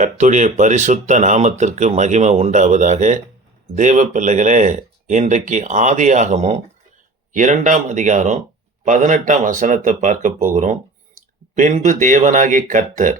கர்த்துடைய பரிசுத்த நாமத்திற்கு மகிமை உண்டாவதாக தேவ பிள்ளைகளே இன்றைக்கு ஆதியாகமும் இரண்டாம் அதிகாரம் பதினெட்டாம் வசனத்தை பார்க்க போகிறோம். பின்பு தேவனாகிய கர்த்தர்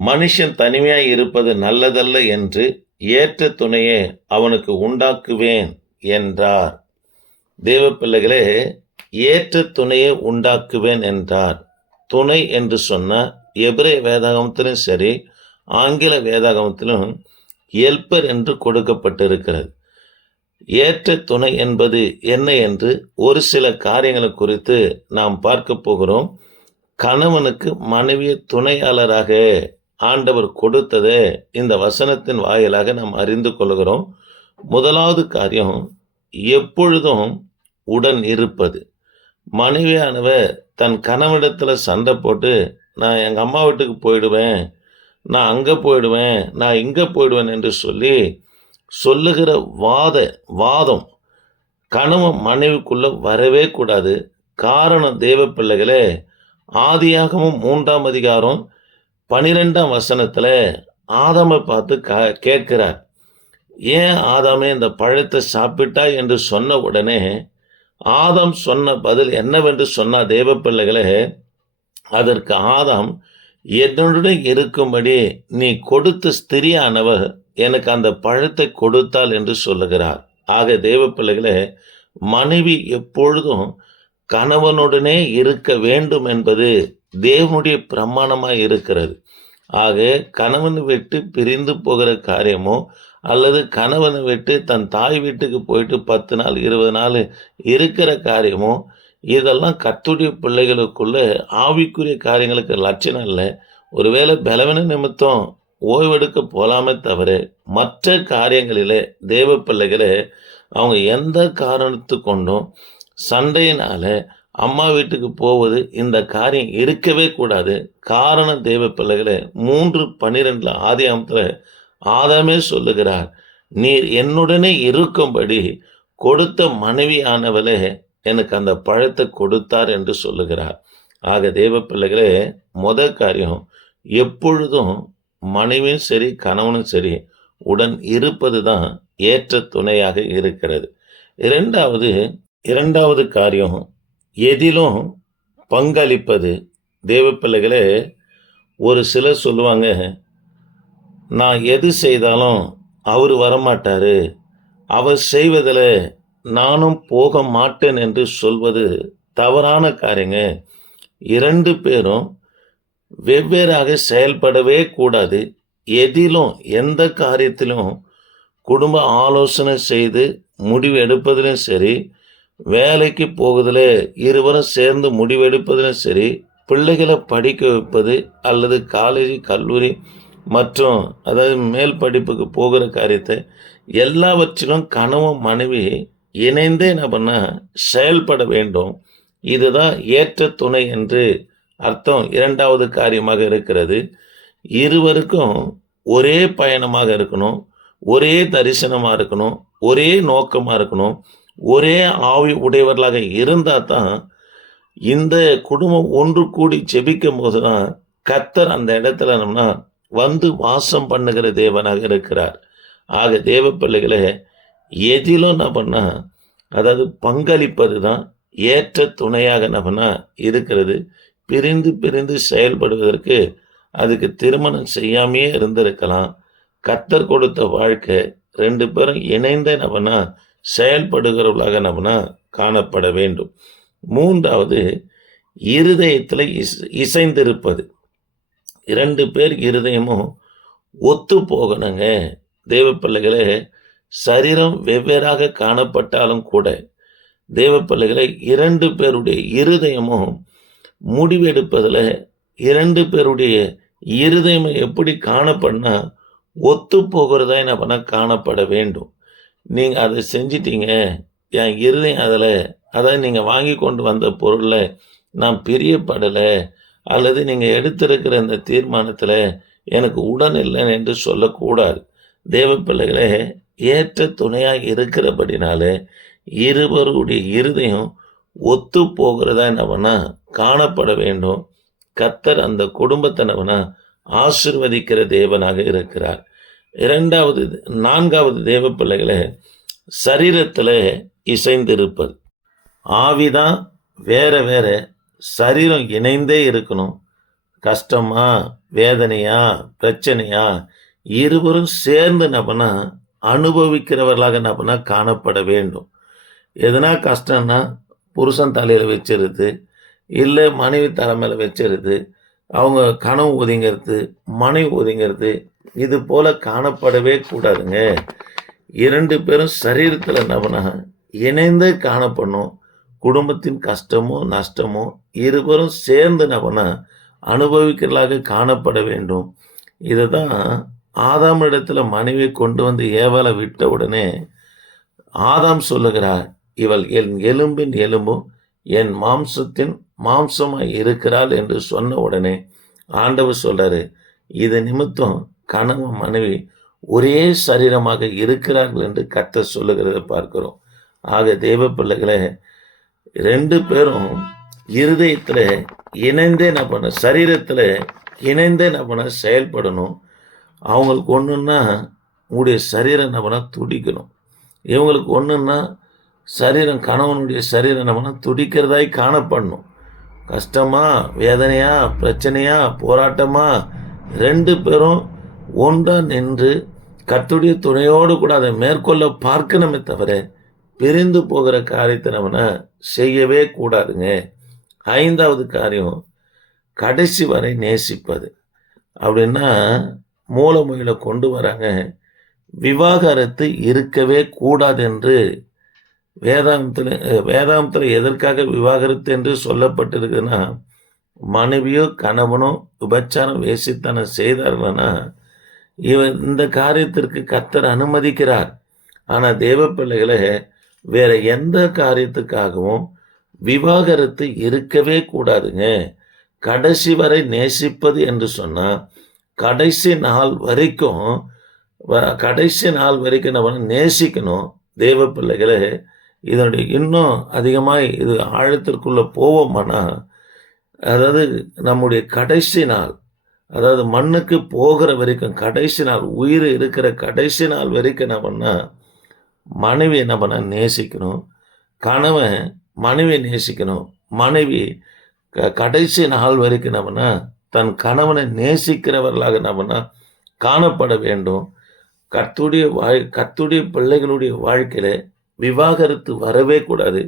மனுஷன் தனிமையாய் இருப்பது நல்லதல்ல என்று ஏற்ற துணையே அவனுக்கு உண்டாக்குவேன் என்றார். தேவ பிள்ளைகளே ஏற்ற துணையை உண்டாக்குவேன் என்றார். துணை என்று சொன்ன எபிரே வேதாகமத்திலும் சரி ஆங்கில வேதாகமத்திலும் எல்பர் என்று கொடுக்கப்பட்டிருக்கிறது. ஏற்ற துணை என்பது என்ன என்று ஒரு சில காரியங்களை குறித்து நாம் பார்க்க போகிறோம். கணவனுக்கு மனைவிய துணையாளராக ஆண்டவர் கொடுத்ததை இந்த வசனத்தின் வாயிலாக நாம் அறிந்து கொள்கிறோம். முதலாவது காரியம் எப்பொழுதும் உடன் இருப்பது. மனைவியானவர் தன் கணவனிடத்தில் சண்டை போட்டு நான் எங்கள் அம்மா வீட்டுக்கு போயிடுவேன் நான் அங்கே போயிடுவேன் நான் இங்கே போயிடுவேன் என்று சொல்லி சொல்லுகிற வாத வாதம் கணவன் மனைவிக்குள்ளே வரவே கூடாது. காரணம் தேவ பிள்ளைகளே மூன்றாம் அதிகாரம் பனிரெண்டாம் வசனத்தில் ஆதாமை பார்த்து கா கேட்கிறார். ஏன் ஆதாமே இந்த பழத்தை சாப்பிட்டா என்று சொன்ன உடனே ஆதாம் சொன்ன பதில் என்னவென்று சொன்னா தேவ பிள்ளைகளே அதற்கு ஆதாம் என்னுடன் இருக்கும்படி நீ கொடுத்த ஸ்திரியானவர் எனக்கு அந்த பழத்தை கொடுத்தாள் என்று சொல்லுகிறார். ஆக தேவ பிள்ளைகளே மனைவி எப்பொழுதும் கணவனுடனே இருக்க வேண்டும் என்பது தேவனுடைய பிரமாணமாக இருக்கிறது. ஆக கணவனை விட்டு பிரிந்து போகிற காரியமோ அல்லது கணவனை விட்டு தன் தாய் வீட்டுக்கு போயிட்டு பத்து நாள் இருபது நாள் இருக்கிற காரியமோ இதெல்லாம் கத்துடைய பிள்ளைகளுக்குள்ள ஆவிக்குரிய காரியங்களுக்கு லட்சணம் இல்லை. ஒருவேளை பலவீன நிமித்தம் ஓய்வெடுக்க போகலாமே தவிர மற்ற காரியங்களிலே தேவ பிள்ளைகளே அவங்க எந்த காரணத்து கொண்டும் சண்டையினால அம்மா வீட்டுக்கு போவது இந்த காரியம் இருக்கவே கூடாது. காரணம் தேவ பிள்ளைகளே மூன்று பன்னிரெண்டுல ஆதியாமத்தில் ஆதாமே சொல்லுகிறார். நீர் என்னுடனே இருக்கும்படி கொடுத்த மனைவியானவளே எனக்கு அந்த பழத்தை கொடுத்தார் என்று சொல்லுகிறார். ஆக தேவ பிள்ளைகளே முத காரியம் எப்பொழுதும் மனைவியும் சரி கணவனும் சரி உடன் இருப்பது தான் ஏற்ற துணையாக இருக்கிறது. இரண்டாவது இரண்டாவது காரியம் எதிலும் பங்களிப்பது. தேவ பிள்ளைகளே ஒரு சிலர் சொல்லுவாங்க நான் எது செய்தாலும் அவர் வரமாட்டார் அவர் செய்வதில் நானும் போக மாட்டேன் என்று சொல்வது தவறான காரியங்க. இரண்டு பேரும் வெவ்வேறாக செயல்படவே கூடாது. எதிலும் எந்த காரியத்திலும் குடும்ப ஆலோசனை செய்து முடிவு எடுப்பதிலும் சரி வேலைக்கு போகுதில் இருவரும் சேர்ந்து முடிவெடுப்பதிலும் சரி பிள்ளைகளை படிக்க வைப்பது அல்லது காலேஜ் கல்லூரி மற்றும் அதாவது மேல் படிப்புக்கு போகிற காரியத்தை எல்லாவற்றிலும் கணவன் மனைவி இணைந்தே என்ன பண்ணால் செயல்பட வேண்டும். இதுதான் ஏற்ற துணை என்று அர்த்தம் இரண்டாவது காரியமாக இருக்கிறது. இருவருக்கும் ஒரே பயணமாக இருக்கணும். ஒரே தரிசனமாக இருக்கணும். ஒரே நோக்கமாக இருக்கணும். ஒரே ஆவி உடையவர்களாக இருந்தால் தான் இந்த குடும்பம் ஒன்று கூடி ஜெபிக்கும் போது தான் கத்தர் அந்த இடத்துல நம்மனா வந்து வாசம் பண்ணுகிற தேவனாக இருக்கிறார். ஆக தேவ பிள்ளைகளே எதிலும் நம்மனா அதாவது பங்களிப்பது தான் ஏற்ற துணையாக நம்மனா இருக்கிறது. பிரிந்து பிரிந்து செயல்படுவதற்கு அதுக்கு திருமணம் செய்யாமையே இருந்திருக்கலாம். கத்தர் கொடுத்த வாழ்க்கை ரெண்டு பேரும் இணைந்த நபனா செயல்படுகிறவர்களாக நபனா காணப்பட வேண்டும். மூன்றாவது இருதயத்தில் இஸ் இசைந்திருப்பது. இரண்டு பேர் இருதயமும் ஒத்து போகணுங்க. தேவ பிள்ளைகளே சரீரம் வெவ்வேறாக காணப்பட்டாலும் கூட தேவ பிள்ளைகளை இரண்டு பேருடைய இருதயமும் முடிவெடுப்பதில் இரண்டு பேருடைய இருதயம் எப்படி காணப்படனா ஒத்து போகிறதா என்ன பண்ண காணப்பட வேண்டும். நீங்கள் அதை செஞ்சிட்டீங்க. என் இருதயம் அதில் அதாவது நீங்கள் வாங்கி கொண்டு வந்த பொருளில் நான் பிரியப்படலை. அல்லது நீங்கள் எடுத்திருக்கிற இந்த தீர்மானத்தில் எனக்கு உடன் இல்லை என்று சொல்லக்கூடாது. தேவ பிள்ளைகளே ஏற்ற துணையாக இருக்கிறபடினாலே இருவருடைய இருதயம் ஒத்து போகிறதா என்ன காணப்பட வேண்டும். கத்தர் அந்த குடும்பத்தை என்ன ஆசிர்வதிக்கிற தேவனாக இருக்கிறார். இரண்டாவது நான்காவது தேவ பிள்ளைகளை சரீரத்தில் இசைந்திருப்பது. ஆவிதான் வேற வேற சரீரம் இணைந்தே இருக்கணும். கஷ்டமா வேதனையா பிரச்சனையா இருவரும் சேர்ந்து நபனா அனுபவிக்கிறவர்களாக நபனா காணப்பட வேண்டும். எதனா கஷ்டம்னா புருஷன் தலையில் வச்சிருது இல்லை மனைவி தலைமையில் வச்சிருது அவங்க கனவு ஒதுங்கிறது மனைவி ஒதுங்கிறது இது போல் காணப்படவே கூடாதுங்க. இரண்டு பேரும் சரீரத்தில் நபனா இணைந்து காணப்படணும். குடும்பத்தின் கஷ்டமோ நஷ்டமோ இருவரும் சேர்ந்து நபனா அனுபவிக்கிறதாக காணப்பட வேண்டும். இதை தான் ஆதாம் இடத்துல மனைவி கொண்டு வந்து ஏவலை விட்ட உடனே ஆதாம் சொல்லுகிறார் இவள் என் எலும்பின் எலும்பும் என் மாம்சத்தின் மாம்சமாக இருக்கிறாள் என்று சொன்ன உடனே ஆண்டவர் சொல்றாரு இது நிமித்தம் கணவன் மனைவி ஒரே சரீரமாக இருக்கிறார்கள் என்று கத்த சொல்லுகிறத பார்க்கிறோம். ஆக தெய்வ பிள்ளைகளை ரெண்டு பேரும் இருதயத்தில் இணைந்தே என்ன பண்ண சரீரத்தில் இணைந்தே என்ன பண்ண செயல்படணும். அவங்களுக்கு ஒன்றுன்னா உங்களுடைய சரீரம் என்ன பண்ணால் துடிக்கணும். இவங்களுக்கு ஒன்றுன்னா சரீரம் கணவனுடைய சரீரம் என்ன பண்ணால் துடிக்கிறதாய் காணப்படணும். கஷ்டமா வேதனையா பிரச்சனையா போராட்டமா ரெண்டு பேரும் ஒன்றா நின்று கத்துடைய துணையோடு கூட அதை மேற்கொள்ள பார்க்கணுமே தவிர பிரிந்து போகிற காரியத்தை நம்ம செய்யவே கூடாதுங்க. ஐந்தாவது காரியம் கடைசி வரை நேசிப்பது. அப்படின்னா மூலமொழியில் கொண்டு வராங்க. விவாகரத்து இருக்கவே கூடாது என்று வேதாந்தத்தில் வேதாந்தத்தில் எதற்காக விவாகரத்து என்று சொல்லப்பட்டிருக்குன்னா மனைவியோ கணவனோ விபச்சாரம் வேசித்தனம் செய்தார்கள்னா இவன் இந்த காரியத்திற்கு கத்தர் அனுமதிக்கிறார். ஆனால் தேவ பிள்ளைகளை வேற எந்த காரியத்துக்காகவும் விவாகரத்து இருக்கவே கூடாதுங்க. கடைசி வரை நேசிப்பது என்று சொன்னால் கடைசி நாள் வரைக்கும் கடைசி நாள் வரைக்கும் நம்ம நேசிக்கணும் தேவ பிள்ளைகளை. இதனுடைய இன்னும் அதிகமாக இது ஆழத்திற்குள்ளே போவோமானா அதாவது நம்முடைய கடைசி நாள் அதாவது மண்ணுக்கு போகிற வரைக்கும் கடைசி நாள் உயிர் இருக்கிற கடைசி நாள் வரைக்கும் என்ன பண்ணால் மனைவி என்ன பண்ண நேசிக்கணும். கணவன் மனைவியை நேசிக்கணும். மனைவி க- கடைசி நாள் வரைக்கும் என்ன பண்ணா தன் கணவனை நேசிக்கிறவர்களாக என்ன காணப்பட வேண்டும். கத்துடைய வாழ் கத்துடைய பிள்ளைகளுடைய வாழ்க்கையில் விவாகரத்து வரவே கூடாது.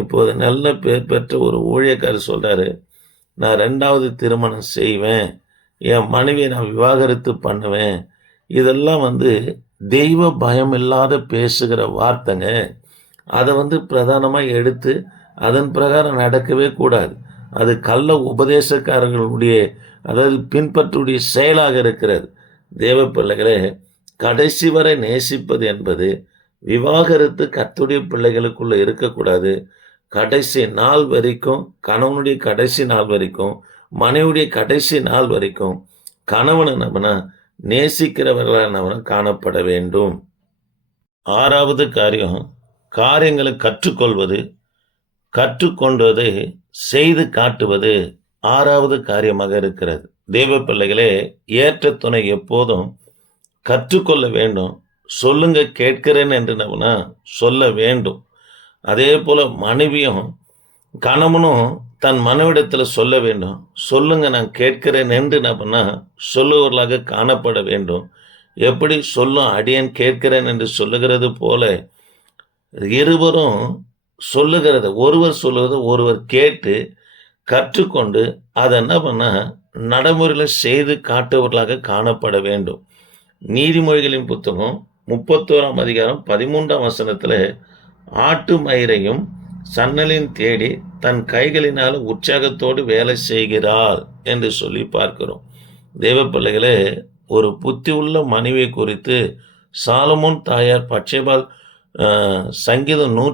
இப்போது நல்ல பேர் பெற்ற ஒரு ஊழியக்காரர் சொல்கிறாரு நான் ரெண்டாவது திருமணம் செய்வேன். என் மனைவியை நான் விவாகரத்து பண்ணுவேன். இதெல்லாம் வந்து தெய்வ பயம் இல்லாத பேசுகிற வார்த்தைங்க. அதை வந்து பிரதானமாக எடுத்து அதன் பிரகாரம் நடக்கவே கூடாது. அது கள்ள உபதேசக்காரர்களுடைய அதாவது பின்பற்றுடைய செயலாக இருக்கிறது. தேவ பிள்ளைகளே கடைசி வரை நேசிப்பது என்பது விவாகரத்து கத்துடைய பிள்ளைகளுக்குள்ளே இருக்கக்கூடாது. கடைசி நாள் வரைக்கும் கணவனுடைய கடைசி நாள் வரைக்கும் மனைவியுடைய கடைசி நாள் வரைக்கும் கணவனை நம்மனா நேசிக்கிறவர்களாக நம்ம காணப்பட வேண்டும். ஆறாவது காரியம் காரியங்களை கற்றுக்கொள்வது கற்றுக்கொண்டதை செய்து காட்டுவது ஆறாவது காரியமாக இருக்கிறது. தேவ பிள்ளைகளே ஏற்ற துணை எப்போதும் கற்றுக்கொள்ள வேண்டும். சொல்லுங்க கேட்கிறேன் என்று நம்மனா சொல்ல வேண்டும். அதே போல் மனைவியும் கணவனும் தன் மனைவிடத்தில் சொல்ல வேண்டும். சொல்லுங்க நான் கேட்கிறேன் என்று நம்மனா சொல்லுவர்களாக காணப்பட வேண்டும். எப்படி சொல்லும் அடியேன் கேட்கிறேன் என்று சொல்லுகிறது போல இருவரும் சொல்லுகிறத ஒருவர் சொல்லுவதை ஒருவர் கேட்டு கற்றுக்கொண்டு அதை என்ன பண்ண நடைமுறையில் செய்து காட்டுவர்களாக காணப்பட வேண்டும். நீதிமொழிகளின் புத்தகம் முப்பத்தோராம் அதிகாரம் பதிமூன்றாம் வசனத்தில் ஆட்டு மயிரையும் சன்னலின் தேடி தன் கைகளினால் உற்சாகத்தோடு வேலை செய்கிறாள் என்று சொல்லி பார்க்கிறோம். தேவப்பிள்ளைகளே ஒரு புத்தி உள்ள மனைவியை குறித்து சாலமோன் தாயார் பச்சைபால் சங்கீதம் நூ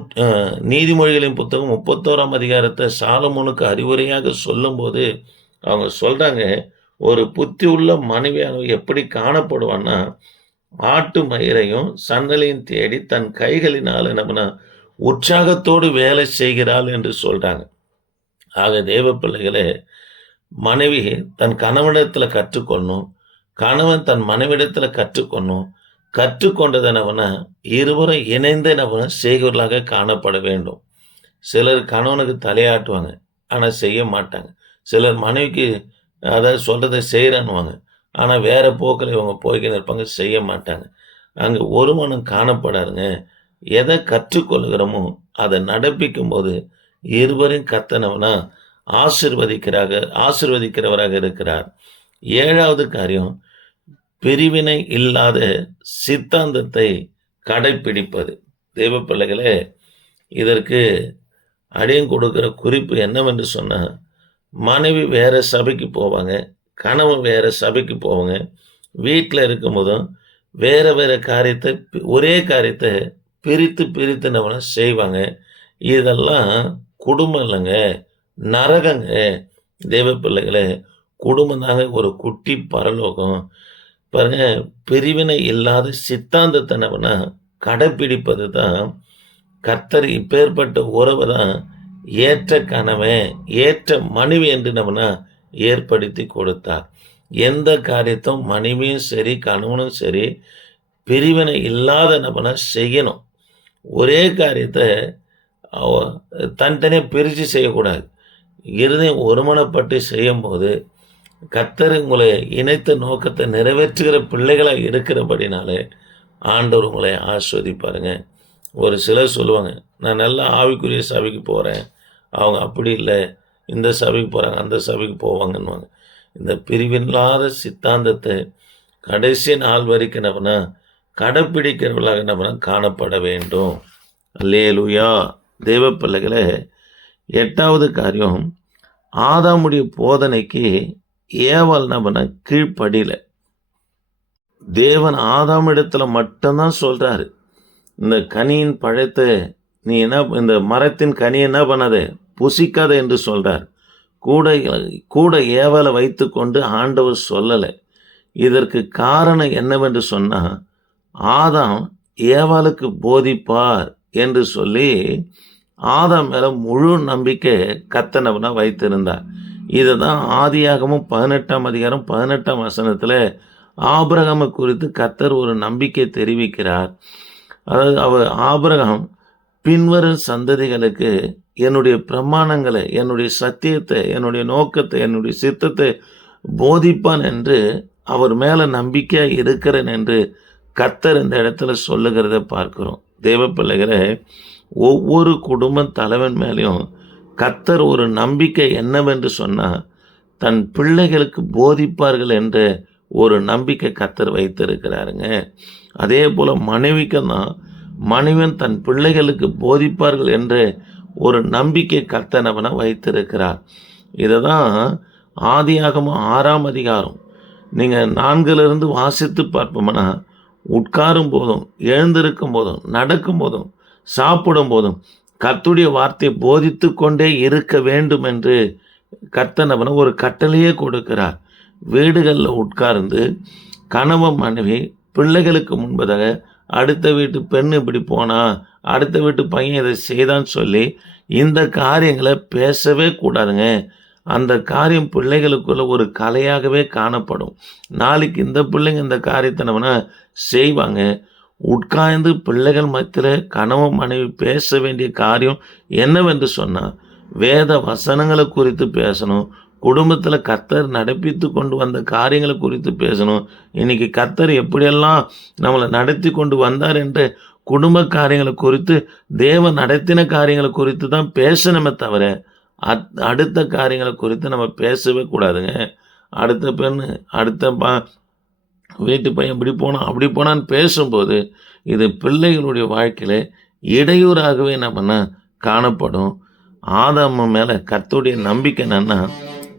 நீதிமொழிகளின் புத்தகம் முப்பத்தோராம் அதிகாரத்தை சாலமோனுக்கு அறிவுரையாக சொல்லும்போது அவங்க சொல்கிறாங்க ஒரு புத்தி உள்ள மனைவியானவ எப்படி காணப்படுவான்னா ஆட்டு மயிரையும் சன்னலையும் தேடி தன் கைகளினால் நம்ம உற்சாகத்தோடு வேலை செய்கிறாள் என்று சொல்கிறாங்க ஆக தேவ பிள்ளைகளே மனைவி தன் கணவனிடத்தில் கற்றுக்கொள்ளணும் கணவன் தன் மனைவிடத்தில் கற்றுக்கொண்டது என்னவென்னா இருவரும் இணைந்து நம்ம செய்கிறவர்களாக காணப்பட வேண்டும். சிலர் கணவனுக்கு தலையாட்டுவாங்க ஆனால் செய்ய மாட்டாங்க. சிலர் மனைவிக்கு அதாவது சொல்கிறத செய்கிறேன்னுவாங்க ஆனால் வேறு போக்கில் இவங்க போய்க்கின்னு இருப்பாங்க செய்ய மாட்டாங்க. அங்கே ஒரு மனம் காணப்படாதுங்க. எதை கற்றுக்கொள்கிறோமோ அதை நடப்பிக்கும் போது இருவரையும் கத்தனவனா ஆசிர்வதிக்கிறாக ஆசிர்வதிக்கிறவராக இருக்கிறார். ஏழாவது காரியம் பிரிவினை இல்லாத சித்தாந்தத்தை கடைப்பிடிப்பது. தெய்வ பிள்ளைகளே இதற்கு அடியும் கொடுக்குற குறிப்பு என்னவென்று சொன்னால் மனைவி வேறு சபைக்கு போவாங்க கணவன் வேறு சபைக்கு போவாங்க வீட்டில் இருக்கும்போதும் வேறு வேறு காரியத்தை ஒரே காரியத்தை பிரித்து பிரித்து நம்ம செய்வாங்க. இதெல்லாம் குடும்பம் இல்லைங்க நரகங்க. தெய்வ பிள்ளைகளே குடும்பம் தாங்க ஒரு குட்டி பரலோகம். பாருங்க பிரிவினை இல்லாத சித்தாந்தத்தை நம்ம கடைப்பிடிப்பது தான் கர்த்தர் இப்பேற்பட்ட உறவை தான் ஏற்ற கணவன் ஏற்ற மனைவி என்று நம்ம ஏற்படுத்தி கொடுத்தார். எந்த காரியத்தும் மனைவியும் சரி கணவனும் சரி பிரிவினை இல்லாத நம்ம செய்யணும். ஒரே காரியத்தை அவ- தனித்தனியாக பிரித்து செய்யக்கூடாது. இருதயம் ஒருமனப்பட்டு செய்யும்போது கர்த்தர் உங்களை இணைத்த நோக்கத்தை நிறைவேற்றுகிற பிள்ளைகளாக இருக்கிறபடினாலே ஆண்டவர் உங்களை ஆஸ்வதிப்பாருங்க. ஒரு சிலர் சொல்லுவாங்க நான் நல்லா ஆவிக்குரிய சபைக்கு போகிறேன் அவங்க அப்படி இல்லை. இந்த சபைக்கு போகிறாங்க அந்த சபைக்கு போவாங்கன்னுவாங்க. இந்த பிரிவில்லாத சித்தாந்தத்தை கடைசி நாள் வரைக்கும் என்ன பண்ணால் கடைப்பிடிக்கிறவர்களாக பண்ண காணப்பட வேண்டும். லேலுயா தேவ பிள்ளைகளை எட்டாவது காரியம் ஆதாமுடைய போதனைக்கு ஏவல் நபனை கீழ்ப்படியில. தேவன் ஆதாம் இடத்துல மட்டும்தான் சொல்றாரு. இந்த கனியின் பழத்தை நீ என்ன இந்த மரத்தின் கனி என்ன பண்ணாத? புசிக்காத என்று சொல்றார். கூட கூட ஏவலை வைத்துக்கொண்டு ஆண்டவர் சொல்லலை. இதற்கு காரணம் என்னவென்று சொன்னால் ஆதாம் ஏவாளுக்கு போதிப்பார் என்று சொல்லி ஆதாம் மேலே முழு நம்பிக்கை கத்தனவனா வைத்திருந்தார். இதுதான் ஆதியாகமும் பதினெட்டாம் அதிகாரம் பதினெட்டாம் வசனத்தில் ஆபரகமை குறித்து கத்தர் ஒரு நம்பிக்கை தெரிவிக்கிறார். அதாவது அவர் ஆபரகம் பின்வரும் சந்ததிகளுக்கு என்னுடைய பிரமாணங்களை என்னுடைய சத்தியத்தை என்னுடைய நோக்கத்தை என்னுடைய சித்தத்தை போதிப்பான் என்று அவர் மேலே நம்பிக்கையாக இருக்கிறேன் என்று கத்தர் இந்த இடத்துல சொல்லுகிறத பார்க்குறோம். தேவ ஒவ்வொரு குடும்ப தலைவன் மேலேயும் கத்தர் ஒரு நம்பிக்கை என்னவென்று சொன்னால் தன் பிள்ளைகளுக்கு போதிப்பார்கள் என்ற ஒரு நம்பிக்கை கத்தர் வைத்திருக்கிறாருங்க. அதே போல் மனைவிக்கும் தான் மனைவன் தன் பிள்ளைகளுக்கு போதிப்பார்கள் என்ற ஒரு நம்பிக்கை கத்தனவனை வைத்திருக்கிறார். இதை தான் ஆதியாகமும் ஆறாம் அதிகாரம். நீங்கள் நான்கிலிருந்து வாசித்து பார்ப்போம்னா உட்காரும் போதும் எழுந்திருக்கும் போதும் நடக்கும் போதும் சாப்பிடும் போதும் கர்த்துடைய வார்த்தையை போதித்து கொண்டே இருக்க வேண்டும் என்று கர்த்தனவனை ஒரு கட்டளையே கொடுக்கிறார். வீடுகளில் உட்கார்ந்து கணவன் மனைவி பிள்ளைகளுக்கு முன்பதாக அடுத்த வீட்டு பெண் இப்படி போனா அடுத்த வீட்டு பையன் இதை செய்தான்னு சொல்லி இந்த காரியங்களை பேசவே கூடாதுங்க. அந்த காரியம் பிள்ளைகளுக்குள்ள ஒரு கலையாகவே காணப்படும். நாளைக்கு இந்த பிள்ளைங்க இந்த காரியத்தை நம்ம செய்வாங்க? உட்கார்ந்து பிள்ளைகள் மத்தியில் கணவன் மனைவி பேச வேண்டிய காரியம் என்னவென்று சொன்னால் வேத வசனங்களை குறித்து பேசணும் குடும்பத்தில் கத்தர் நடப்பித்து கொண்டு வந்த காரியங்களை குறித்து பேசணும். இன்றைக்கி கத்தர் எப்படியெல்லாம் நம்மளை நடத்தி கொண்டு வந்தார் என்று குடும்ப காரியங்களை குறித்து தேவ நடத்தின காரியங்களை குறித்து தான் பேசணுமே தவிர அத்- அடுத்த காரியங்களை குறித்து நம்ம பேசவே கூடாதுங்க. அடுத்த பெண் அடுத்த பா வீட்டு பையன் இப்படி போனான் அப்படி போனான்னு பேசும்போது இது பிள்ளைகளுடைய வாழ்க்கையில் இடையூறாகவே நம்ம காணப்படும். ஆதாம மேலே கர்த்தருடைய நம்பிக்கை என்னன்னா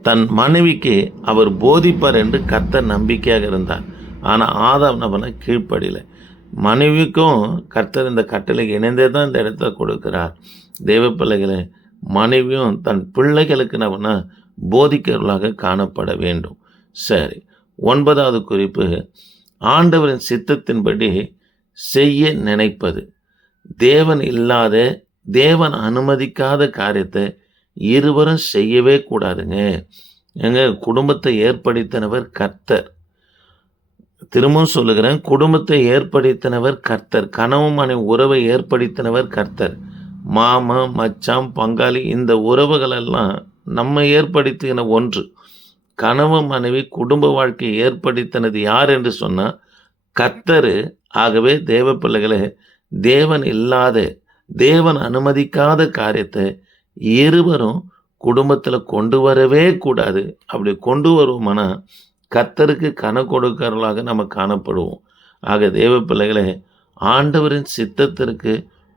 தன் மனைவிக்கு அவர் போதிப்பார் என்று கர்த்தர் நம்பிக்கையாக இருந்தார். ஆனால் ஆதாம் பண்ண கீழ்ப்படியில். மனைவிக்கும் கர்த்தர் இந்த கட்டளைக்கு இணைந்தே தான் இந்த இடத்த கொடுக்கிறார். தெய்வ பிள்ளைகளை மனைவியும் தன் பிள்ளைகளுக்கு நம்ம போதிக்கிறவர்களாக காணப்பட வேண்டும். சரி. ஒன்பதாவது குறிப்பு ஆண்டவரின் சித்தத்தின்படி செய்ய நினைப்பது. தேவன் இல்லாத தேவன் அனுமதிக்காத காரியத்தை இருவரும் செய்யவே கூடாதுங்க. எங்கள் குடும்பத்தை ஏற்படுத்தினவர் கர்த்தர். திரும்பவும் சொல்லுகிறேன் குடும்பத்தை ஏற்படுத்தினவர் கர்த்தர். கணவன் மனை உறவை ஏற்படுத்தினவர் கர்த்தர். மாமன் மச்சான் பங்காளி இந்த உறவுகளெல்லாம் நம்ம ஏற்படுத்தின ஒன்று. கணவன் மனைவி குடும்ப வாழ்க்கையை ஏற்படுத்தினது யார் என்று சொன்னால் கத்தரு ஆகவே தேவ பிள்ளைகளே தேவன் இல்லாத தேவன் அனுமதிக்காத காரியத்தை இருவரும் குடும்பத்தில் கொண்டு வரவே கூடாது. அப்படி கொண்டு வருவோம்னா கத்தருக்கு கண கொடுக்கறவர்களாக நம்ம காணப்படுவோம். ஆக தேவ பிள்ளைகளே ஆண்டவரின் சித்தத்திற்கு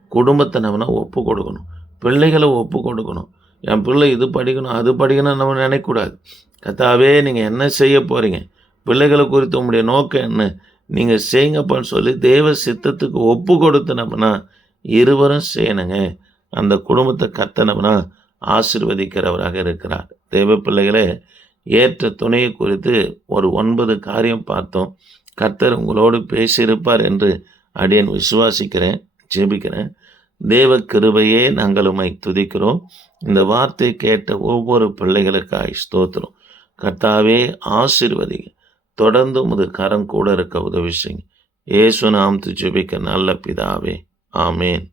குடும்பத்தை நம்ம ஒப்பு கொடுக்கணும். பிள்ளைகளை ஒப்பு கொடுக்கணும். என் பிள்ளை இது படிக்கணும் அது படிக்கணும் நம்ம நினைக்கக்கூடாது. கத்தாவே நீங்கள் என்ன செய்ய போகிறீங்க பிள்ளைகளை குறித்து உங்களுடைய நோக்கம் என்ன? நீங்கள் செய்யுங்கப்பான்னு சொல்லி தேவ சித்தத்துக்கு ஒப்பு கொடுத்தனப்பனா இருவரும் செய்யணுங்க அந்த குடும்பத்தை கத்தனப்பனா ஆசிர்வதிக்கிறவராக இருக்கிறார். தேவ பிள்ளைகளே ஏற்ற துணையை குறித்து ஒரு ஒன்பது காரியம் பார்த்தோம். கர்த்தர் உங்களோடு பேசியிருப்பார் என்று அடியேன் விசுவாசிக்கிறேன் ஜெபிக்கிறேன். தேவ கிருபையே நாங்கள் உம்மை துதிக்கிறோம். இந்த வார்த்தை கேட்ட ஒவ்வொரு பிள்ளைகளுக்காய் ஸ்தோத்திரம். கர்த்தாவே ஆசிர்வதிங்க. தொடர்ந்து உமது கரம் கூட இருக்க உதவி செய்யுங்க. ஏசு நாம் ஜெபிக்க நல்ல பிதாவே. ஆமேன்.